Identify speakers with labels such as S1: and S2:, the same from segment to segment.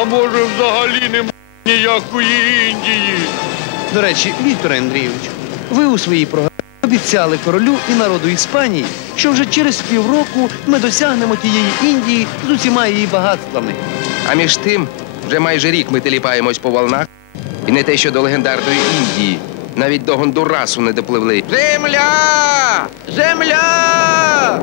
S1: А може взагалі нема ніякої Індії.
S2: До речі, Вікторе Андрійович, ви у своїй програмі обіцяли королю і народу Іспанії, що вже через півроку ми досягнемо тієї Індії з усіма її багатствами.
S3: А між тим, вже майже рік ми теліпаємось по волнах. І не те, що до легендарної Індії. Навіть до Гондурасу не допливли. Земля! Земля!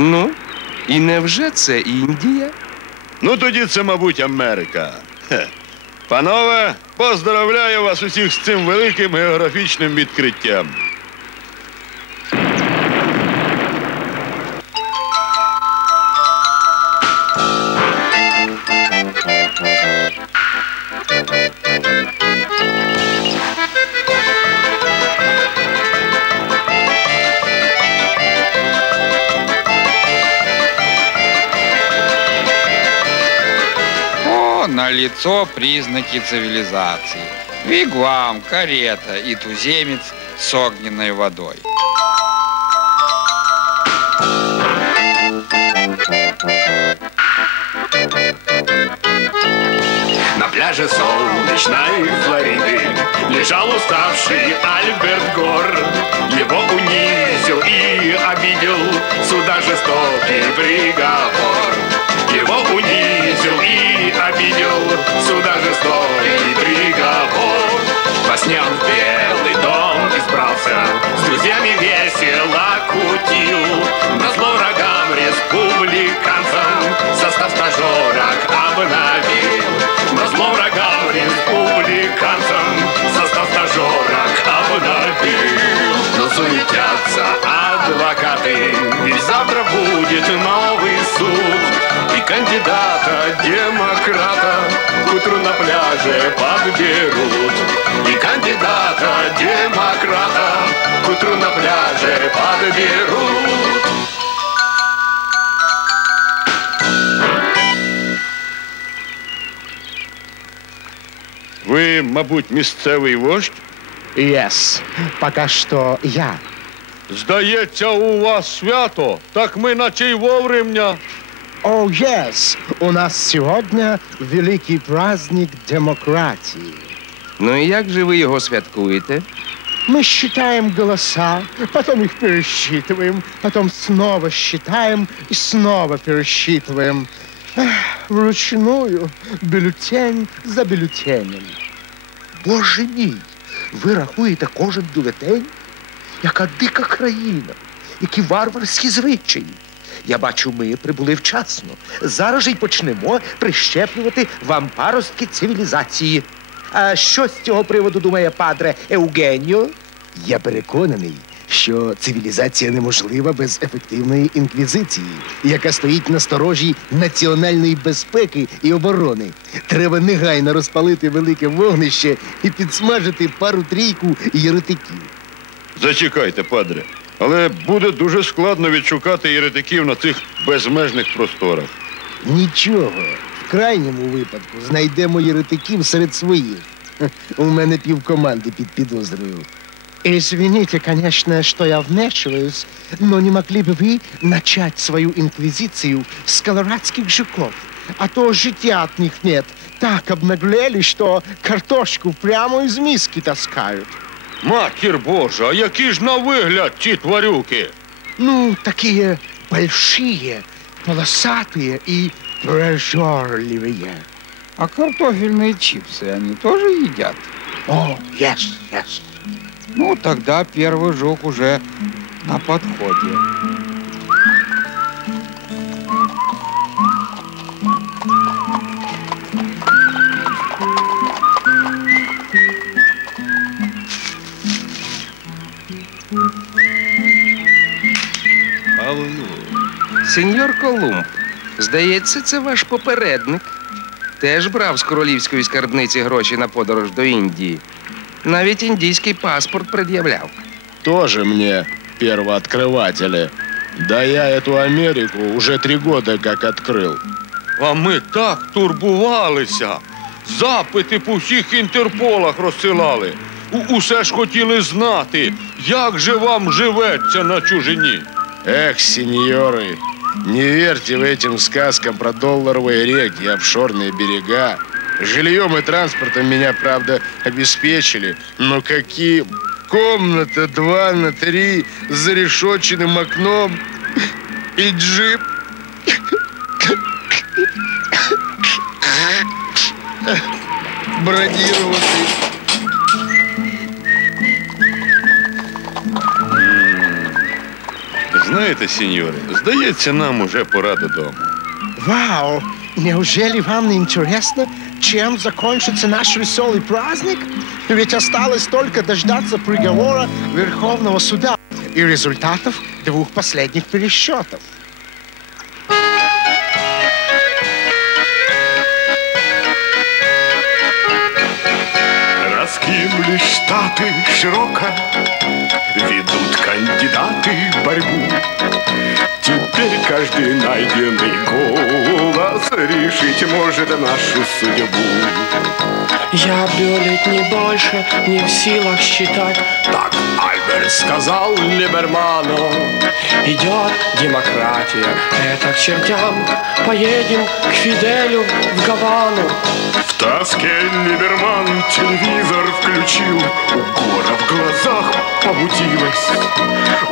S3: Ну, і невже це Індія?
S1: Ну тоді це, мабуть, Америка. Панове, поздравляю вас усіх з цим великим географічним відкриттям.
S4: О, налицо признаки цивилизации. Вигвам, карета и туземец с огненной водой.
S5: На пляже солнечной Флориды Лежал уставший Альберт Гор Его унизил и обидел Суда жестокий приговор Он в белый дом избрался С друзьями весело кутил. На зло врагам республиканцам Состав стажерок обновил. На зло врагам республиканцам Состав стажерок обновил. Но суетятся адвокаты Ведь завтра будет новый суд. И кандидата-демократа К утру на пляже подберут кандидата-демократа К утру на пляже подберут
S1: Ви, мабуть, місцевий вождь?
S6: Yes, пока что я.
S1: Здається, у вас свято. Так ми наче й вовремя.
S6: О, yes, у нас сегодня великий праздник демократии.
S3: Ну і як же ви його святкуєте?
S6: Мы считаем голоса, потом их пересчитываем, потом снова считаем и снова пересчитываем. Эх, Вручную, бюллетень за бюллетенем. Боже мій, ви рахуєте кожен бюлетень? Яка дика країна, які варварські звичаї. Я бачу, ми прибули вчасно. Зараз же й почнемо прищеплювати вам паростки цивілізації. А що з цього приводу думає падре Евгеніо? Я переконаний, що цивілізація неможлива без ефективної інквізиції, яка стоїть на сторожі національної безпеки і оборони. Треба негайно розпалити велике вогнище і підсмажити пару-трійку єретиків.
S1: Зачекайте, падре. Але буде дуже складно відшукати єретиків на цих безмежних просторах.
S6: Нічого. В крайньому випадку знайдемо єретиків серед своїх. Хе, У мене півкоманди під підозрою. Извините, конечно, что я вмешиваюсь, но не могли бы вы начать свою инквизицию с колорадских жуков? А то житья от них нет. Так обнаглели, что картошку прямо из миски таскают.
S1: Матір Божа, а які ж на вигляд ті тварюки?
S6: Ну, такие большие, полосатые и прожорливые.
S4: А картофельные чипсы они тоже едят?
S6: О, yes, yes.
S4: Ну, тогда первый жук уже на подходе.
S3: Алло. Сеньор Колумб, здається, це ваш попередник. Теж брав з королівської скарбниці гроші на подорож до Індії. Навіть індійський паспорт пред'являв.
S6: Тоже мне
S1: первооткрыватели. Да я эту Америку уже три года как открыл.
S5: А ми так турбувалися. Запити по всіх інтерполах розсилали. У- Усе ж хотіли знати, як же вам живеться на чужині.
S1: Эх, сеньоры, не верьте в этим сказкам про долларовые реки и офшорные берега. Жильем и транспортом меня, правда, обеспечили. Но каким? Комната два на три с зарешоченным окном и джип. Бродировать.
S5: Знаєте, сеньори, здається, нам уже пора додому.
S6: Вау! Неужели вам не интересно, чем закончится наш веселый праздник? Ведь осталось только дождаться приговора Верховного суда и результатов двух последних пересчетов.
S5: Раскинулись штаты широко, ведут кандидаты борьбу. Теперь каждый найденный голос решить может нашу судьбу.
S7: Я бюллетени больше не в силах считать.
S5: Сказал Либерману.
S7: Идет демократия, это к чертям. Поедем к Фиделю в Гавану.
S5: В тоске Либерман телевизор включил. У гора в глазах помутилось.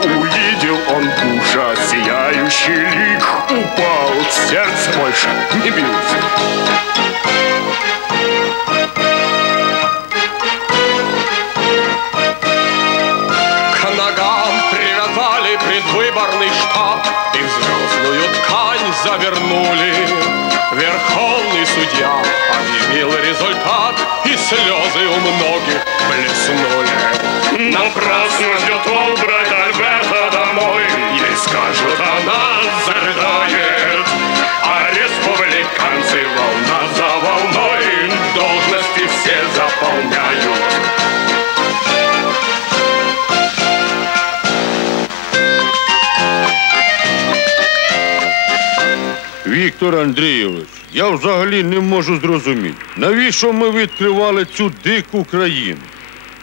S5: Увидел он Буша, сияющий лик. Упал, сердце больше
S7: Верховный судья объявил результат И слезы у многих блеснули.
S5: Напрасно ждет он брать Альберта домой. Ей скажут, она
S1: Віктор Андрійович, я взагалі не можу зрозуміти, навіщо ми відкривали цю дику країну?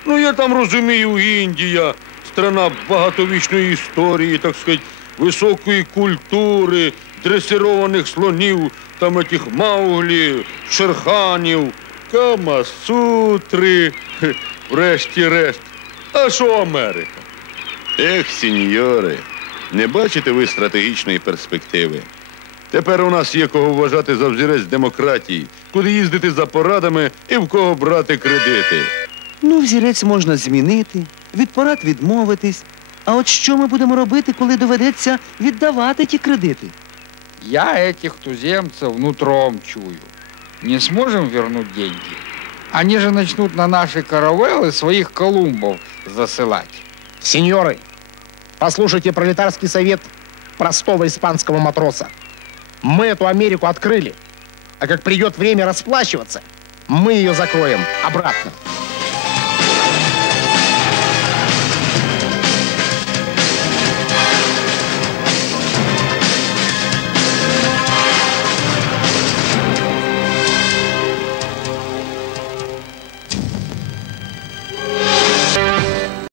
S1: Ну, я там розумію, Індія, страна багатовічної історії, так сказати, високої культури, дресированих слонів, там этих мауглі, шерханів, камасутри, врешті-решт. А що Америка? Ех, сеньори, не бачите ви стратегічної перспективи? Тепер у нас є кого вважати за взірець демократії, куди їздити за порадами і в кого брати кредити.
S2: Ну, взірець можна змінити, від порад відмовитись. А от що ми будемо робити, коли доведеться віддавати ті кредити?
S4: Я этих туземцев нутром чую. Не сможем вернуть деньги? Они же начнут на наши каравеллы своих колумбов засылать.
S6: Сеньоры, послушайте пролетарский совет простого испанского матроса. Мы эту Америку открыли, а как придет время расплачиваться, мы ее закроем обратно.